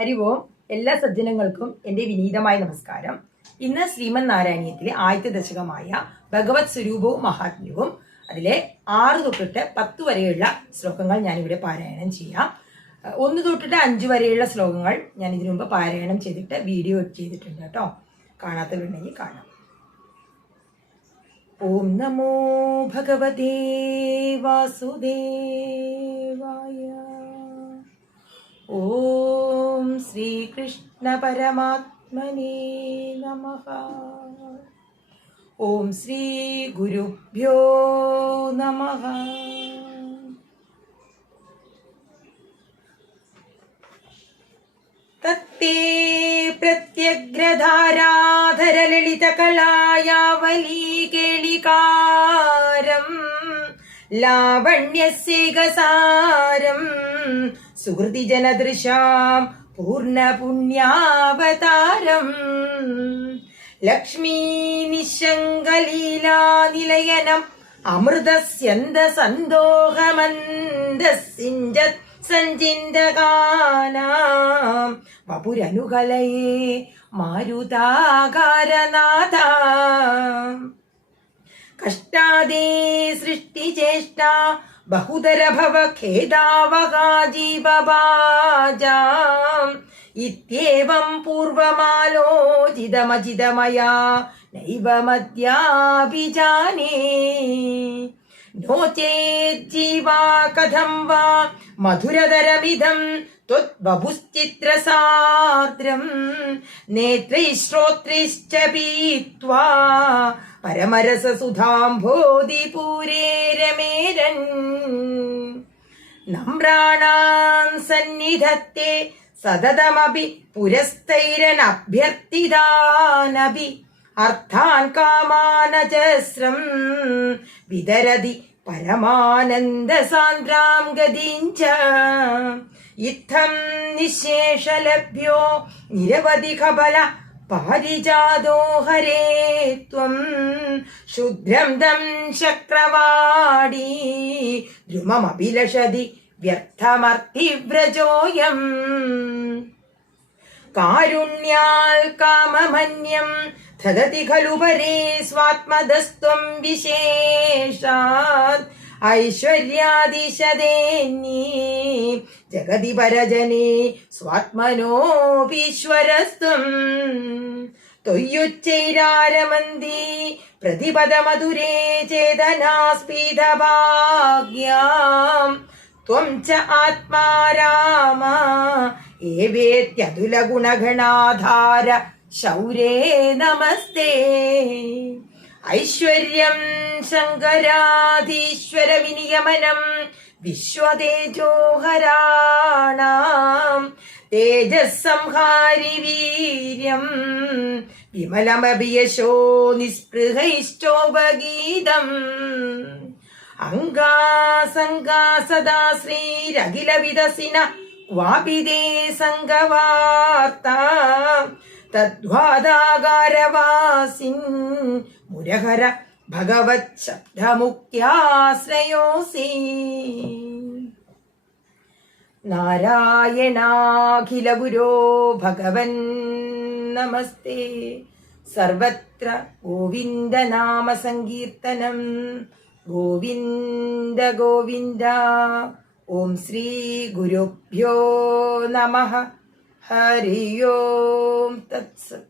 ഹരി ഓം. എല്ലാ സജ്ജനങ്ങൾക്കും എന്റെ വിനീതമായ നമസ്കാരം. ഇന്ന് ശ്രീമൻ നാരായണീയത്തിലെ ആദ്യത്തെ ദശകമായ ഭഗവത് സ്വരൂപവും മഹാത്മ്യവും അതിലെ ആറ് തൊട്ടിട്ട് പത്ത് വരെയുള്ള ശ്ലോകങ്ങൾ ഞാനിവിടെ പാരായണം ചെയ്യാം. ഒന്ന് തൊട്ടിട്ട് അഞ്ച് വരെയുള്ള ശ്ലോകങ്ങൾ ഞാൻ ഇതിനു മുമ്പ് പാരായണം ചെയ്തിട്ട് വീഡിയോ ചെയ്തിട്ടുണ്ട് കേട്ടോ. കാണാത്തവരുണ്ടെങ്കിൽ കാണാം. ഓം നമോ ഭഗവതേ വാസുദേവായ ഓം ശ്രീകൃഷ്ണ പരമാത്മനേ നമ. ഓം ശ്രീ ഗുരുഭ്യോ നമ. തത്തേ പ്രത്യഗ്രധാരാധരലളിതകലായാവലീ കേളികാരം ലാവണ്യസ്യേകസാരം സുഹൃതി ജനദൃശാം പൂർണപുണ്യാവതാരം ലക്ഷ്മീ നിശങ്കലീലാ നിലയനം അമൃതസ്യന്ത സന്തോഹമന്ദസിഞ്ചത് സഞ്ചിന്തകാനാം വപുരനുകലയേ മാരുതാകാരനാഥ. കഷ്ടാദേ സൃഷ്ടിചേഷ്ട ബഹുതര ഭവ ഖേദാവകാ ജീവഭാജാം ഇത്യേവം പൂർവമാലോചിതമജിതമയാ നൈവ മദ്യാഭിജാനേ नो चेज्जीवा कथं वा मधुरतरमिदं त्वद्बभुश्चित्रसार्द्रम् नेत्रैः श्रोत्रैश्च पीत्वा പരമരസസുധാംഭോതി പൂരേ രമേരൻ നമ്രാണാം സന്നിധത്തെ സതതമപി പുരസ്തൈരനഭ്യർത്ഥിതാനപി. അർത്ഥാൻ കാമാനചസ്രം വിതരതി പരമാനന്ദസാന്ദ്രാം ഗതിഞ്ച ഇത്തം നിശേഷലഭ്യോ നിരവധി കബല പാരിജാതോ ഹരേ ത്വം. ശുദ്രം ദം ശക്രവാടി. ദ്രുമമഭിലഷതി വ്യർത്ഥമർത്തിവ്രജോയം കാരുണ്യാൽ കാമമന്യം ദദതി ഖലു പരേ സ്വാത്മദസ്ത്വം വിശേഷാത്. विशेषात् ऐश्वर्यादिशदेन्ये जगति परजने स्वात्मनोऽपीश्वरस्त्वम् त्वय्युच्चैरारमन्दी प्रतिपदमधुरे चेतनास्पीदभाग्याम् त्वं च आत्मा राम एवेत्यतुलगुणगणाधार शौरे नमस्ते ഐശ്വര്യം ശങ്കരാധീശ്വരവിനിയമനം വിശ്വതേജോഹരാണാം. തേജസ്സംഹാരി വീര്യം വിമലമഭിയശോ നിസ്പൃഹൈഷ്ടോപഗീതം അംഗാസംഗാ സദാ ശ്രീരഖിലവിദസിന വാപിതേ സംഗവാർത്ത തദ്വാദാകാരവാസിൻ ഹര ഭഗവത് ശബ്ദമുഖ്യാശ്രയോസി. നാരായണാഖില ഗുരോ ഭഗവൻ നമസ്തേ. സർവത്ര ഗോവിന്ദ നാമ സങ്കീർത്തനം ഗോവിന്ദ ഗോവിന്ദ. ഓം ശ്രീ ഗുരുഭ്യോ നമ. ഹരിയോം ഓം തത്സത്